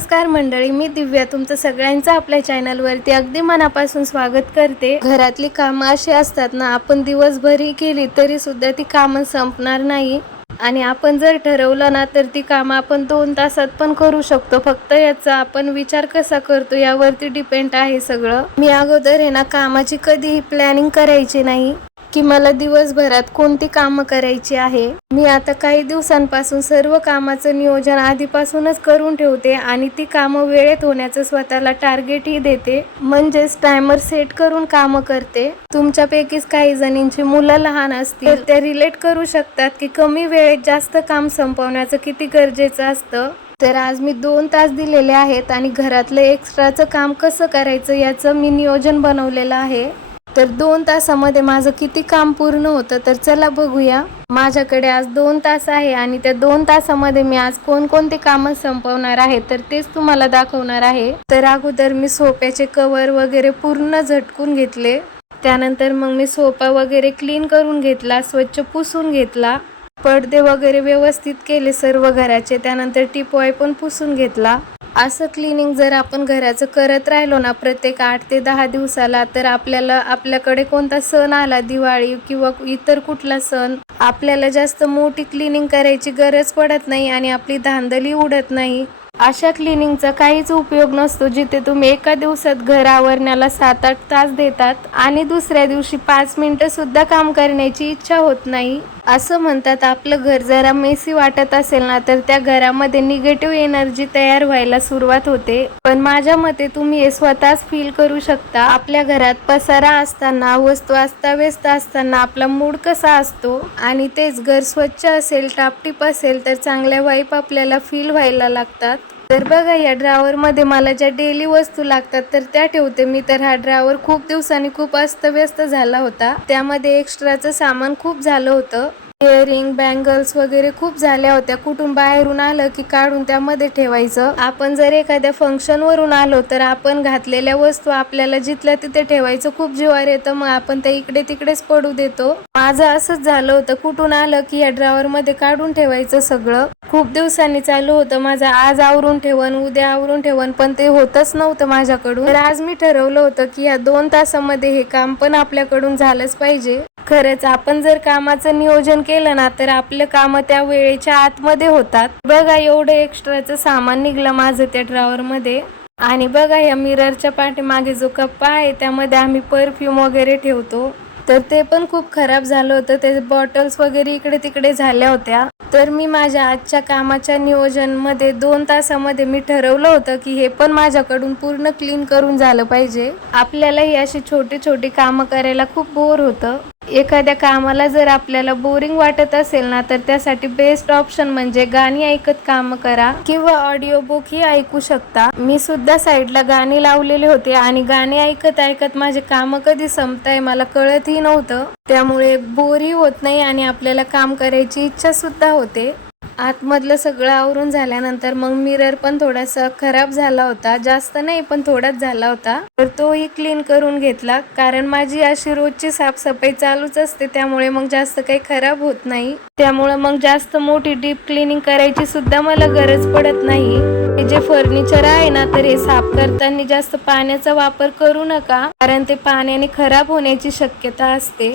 नमस्कार मंडळी, मी दिव्या तुमचं सगळ्यांचं आपल्या चॅनलवरती अगदी मनापासून स्वागत करते। घरातली कामं अशी असतात ना, आपण दिवसभरही केली तरी सुद्धा ती कामं संपणार नाही आणि आपण जर ठरवलं ना तर ती कामं आपण 2 तासात पण करू शकतो। फक्त याचा आपण विचार कसा करतो यावरती डिपेंड आहे सगळं। मी अगोदर आहे ना कामाची कधीही प्लॅनिंग करायची नाही की मला दिवसभरात कोणती कामं करायची आहे। मी आता काही दिवसांपासून सर्व कामाचं नियोजन आधीपासूनच करून ठेवते आणि ती कामं वेळेत होण्याचं स्वतःला टार्गेटही देते, म्हणजेच टायमर सेट करून कामं करते। तुमच्यापैकीच काही जणींची मुलं लहान असतील तर ते रिलेट करू शकतात की कमी वेळेत जास्त काम संपवण्याचं किती गरजेचं असतं। तर आज मी 2 तास दिलेले आहेत आणि घरातलं एक्स्ट्राचं काम कसं करायचं याचं मी नियोजन बनवलेलं आहे। तर 2 तासामध्ये माझं किती काम पूर्ण होतं तर चला बघूया। माझ्याकडे आज 2 तास आहे आणि त्या 2 तासामध्ये मी आज कोणकोणती कामं संपवणार आहे तर तेच तुम्हाला दाखवणार आहे। तर अगोदर मी सोफ्याचे कव्हर वगैरे पूर्ण झटकून घेतले, त्यानंतर मग मी सोफा वगैरे क्लीन करून घेतला, स्वच्छ पुसून घेतला, पडदे वगैरे व्यवस्थित केले सर्व घराचे, त्यानंतर टिपॉय पण पुसून घेतला। असं क्लिनिंग जर आपण घराचं करत राहिलो ना प्रत्येक 8 ते 10 दिवसाला तर आपल्याकडे कोणता सण आला, दिवाळी किंवा इतर कुठला सण, आपल्याला जास्त मोठी क्लिनिंग करायची गरज पडत नाही आणि आपली धांदली उडत नाही। अशा क्लिनिंगचा काहीच उपयोग नसतो जिथे तुम्ही एका दिवसात घर आवरण्याला 7-8 तास देतात आणि दुसऱ्या दिवशी 5 मिनिटं सुद्धा काम करण्याची इच्छा होत नाही। असं म्हणतात आपलं घर जरा मेसी वाटत असेल ना तर त्या घरामध्ये निगेटिव्ह एनर्जी तयार व्हायला सुरुवात होते, पण माझ्या मते तुम्ही हे स्वतःच फील करू शकता। आपल्या घरात पसारा असताना, वस्तू अस्ताव्यस्त असताना आपला मूड कसा असतो आणि तेच घर स्वच्छ असेल, टापटीप असेल तर चांगल्या वाईब आपल्याला फील व्हायला लागतात। तर बघा या ड्रॉवर मध्ये मला ज्या डेली वस्तू लागतात तर त्या ठेवते मी। तर हा ड्रॉवर खूप दिवसांनी खूप अस्तव्यस्त झाला होता, त्यामध्ये एक्स्ट्राचं सामान खूप झालं होतं। इयरिंग, बँगल्स वगैरे खूप झाल्या होत्या, कुठून बाहेरून आलं की काढून त्यामध्ये ठेवायचं। आपण जर एखाद्या फंक्शन वरून आलो तर आपण घातलेल्या वस्तू आपल्याला जिथल्या तिथे ठेवायचं खूप जिवार येतं, मग आपण त्या इकडे तिकडेच पडू देतो। माझं असंच झालं होतं, कुठून आलं की या ड्रॉवर मध्ये काढून ठेवायचं सगळं। खूप दिवसांनी चालू होतं माझं, आज आवरून ठेवन, उद्या आवरून ठेवन, पण ते होतच नव्हतं माझ्याकडून। तर आज मी ठरवलं होतं की या 2 तासामध्ये हे काम पण आपल्याकडून झालंच पाहिजे। खरंच आपण जर कामाचं नियोजन केलं ना तर आपले काम त्या वेळेच्या आतमध्ये होतात। बघा एवढं एक्स्ट्राचं सामान निघलं माझं त्या ड्रॉवर मध्ये। आणि बघा या मिररच्या पाठीमागे जो कप्पा आहे त्यामध्ये आम्ही परफ्यूम वगैरे ठेवतो, तर ते पण खूप खराब झालं होतं, ते बॉटल्स वगैरे इकडे तिकडे झाल्या होत्या। तर मी माझ्या आजच्या कामाच्या नियोजन मध्ये 2 तासामध्ये मी ठरवलं होतं की हे पण माझ्याकडून पूर्ण क्लीन करून झालं पाहिजे। आपल्याला ही अशी छोटी छोटी कामं करायला खूप बोर होतं। एखाद्या कामाला जर आपल्याला बोरिंग वाटत असेल ना तर त्यासाठी बेस्ट ऑप्शन म्हणजे गाणी ऐकत काम करा किंवा ऑडिओ बुक ही ऐकू शकता। मी सुद्धा साईडला गाणी लावलेले होते आणि गाणी ऐकत ऐकत माझे काम कधी संपताय मला कळतही नव्हतं, त्यामुळे बोरही होत नाही आणि आपल्याला काम करायची इच्छा सुद्धा होते। आतमधलं सगळं आवरून झाल्यानंतर मग मिरर पण थोडासा खराब झाला होता, जास्त नाही पण थोडाच झाला होता, तर तोही क्लीन करून घेतला। कारण माझी अशी रोजची साफसफाई चालूच असते, त्यामुळे मग जास्त काही खराब होत नाही, त्यामुळे मग जास्त मोठी डीप क्लिनिंग करायची सुद्धा मला गरज पडत नाही। हे जे फर्निचर आहे ना तर हे साफ करताना जास्त पाण्याचा वापर करू नका, कारण ते पाण्याने खराब होण्याची शक्यता असते।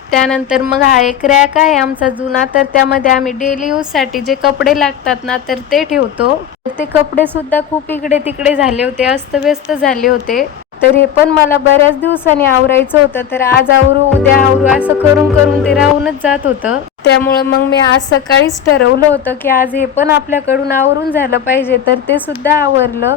त्यानंतर मग हा एक रॅक आहे आमचा जुना, तर त्यामध्ये आम्ही डेली यूज साठी जे कपडे लागतात ना तर ते ठेवतो। ते कपडे सुद्धा खूप इकडे तिकडे झाले होते, अस्तव्यस्त झाले होते, तर हे पण मला बऱ्याच दिवसांनी आवरायचं होतं। तर आज आवरू उद्या आवरू असं करून करून ते राहूनच जात होतं, त्यामुळे मग मी आज सकाळीच ठरवलं होतं की आज हे पण आपल्याकडून आवरून झालं पाहिजे, तर ते सुद्धा आवरलं।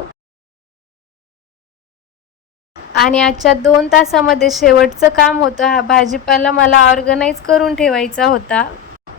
आणि आजच्या 2 तासामध्ये शेवटचं काम होतं हा भाजीपाला मला ऑर्गनाइज करून ठेवायचा होता।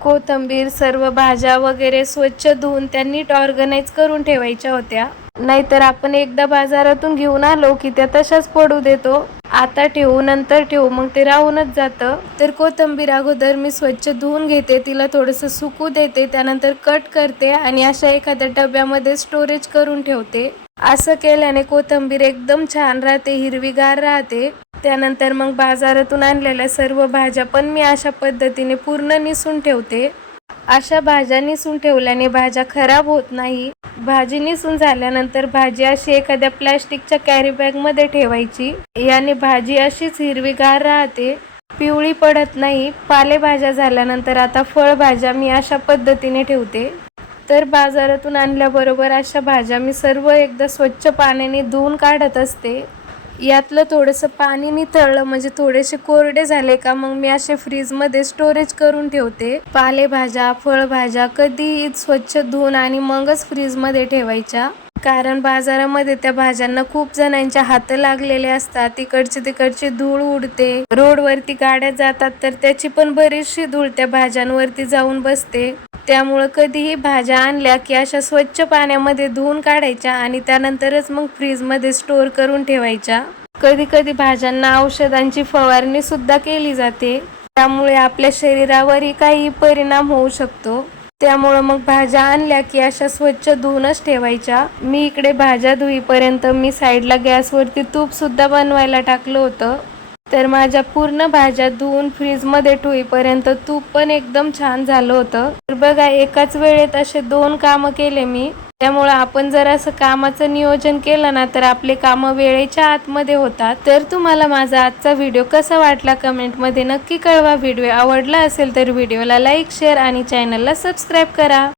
कोथिंबीर, सर्व भाज्या वगैरे स्वच्छ धुवून त्या नीट ऑर्गनाइज करून ठेवायच्या होत्या, नाहीतर आपण एकदा बाजारातून घेऊन आलो की त्या तशाच पडू देतो, आता ठेवू नंतर ठेवू मग ते राहूनच जातं। तर कोथिंबीर अगोदर मी स्वच्छ धुवून घेते, तिला थोडंसं सुकू देते, त्यानंतर कट करते आणि अशा एखाद्या डब्यामध्ये स्टोरेज करून ठेवते। असं केल्याने कोथिंबीर एकदम छान राहते, हिरवीगार राहते। त्यानंतर मग बाजारातून आणलेल्या सर्व भाज्या पण मी अशा पद्धतीने पूर्ण निसून ठेवते। अशा भाज्या निसून ठेवल्याने भाज्या खराब होत नाही. भाजी निसून झाल्यानंतर भाजी अशी एखाद्या प्लॅस्टिकच्या कॅरी बॅगमध्ये ठेवायची. याने भाजी अशीच हिरवीगार राहते, पिवळी पडत नाही. पालेभाज्या झाल्यानंतर आता फळभाज्या मी अशा पद्धतीने ठेवते. तर बाजारातून आणल्याबरोबर अशा भाज्या मी सर्व एकदा स्वच्छ पाण्याने धुवून काढत असते. यातलं थोडंसं पाणी निथळलं म्हणजे थोडेसे कोरडे झाले का मग मी असे फ्रीजमध्ये स्टोरेज करून ठेवते. पालेभाज्या, फळभाज्या कधीही स्वच्छ धुवून आणि मगच फ्रीजमध्ये ठेवायच्या. कारण बाजारामध्ये त्या भाज्यांना खूप जणांच्या हात लागलेले असतात. तिकडची धूळ उडते. रोडवरती गाड्या जातात तर त्याची पण बरीचशी धूळ त्या भाज्यांवरती जाऊन बसते. त्यामुळं कधीही भाज्या आणल्या की अशा स्वच्छ पाण्यामध्ये धुवून काढायच्या आणि त्यानंतरच मग फ्रीजमध्ये स्टोर करून ठेवायच्या. कधी कधी भाज्यांना औषधांची फवारणी सुद्धा केली जाते. त्यामुळे आपल्या शरीरावरही काही परिणाम होऊ शकतो. त्यामुळं मग भाज्या आणल्या की अशा स्वच्छ धुवूनच ठेवायच्या. मी इकडे भाज्या धुईपर्यंत मी साईडला गॅसवरती तूप सुद्धा बनवायला टाकलं होतं. तर माझ्या पूर्ण भाज्या धुवून फ्रीजमध्ये ठेवीपर्यंत तूप पण एकदम छान झालं होतं. तर बघा, एकाच वेळेत असे 2 कामं केले मी. त्यामुळे आपण जर असं कामाचं नियोजन केलं ना तर आपले कामं वेळेच्या आतमध्ये होतात. तर तुम्हाला माझा आजचा व्हिडिओ कसा वाटला कमेंटमध्ये नक्की कळवा. व्हिडिओ आवडला असेल तर व्हिडिओला लाईक, शेअर आणि चॅनलला सबस्क्राईब करा.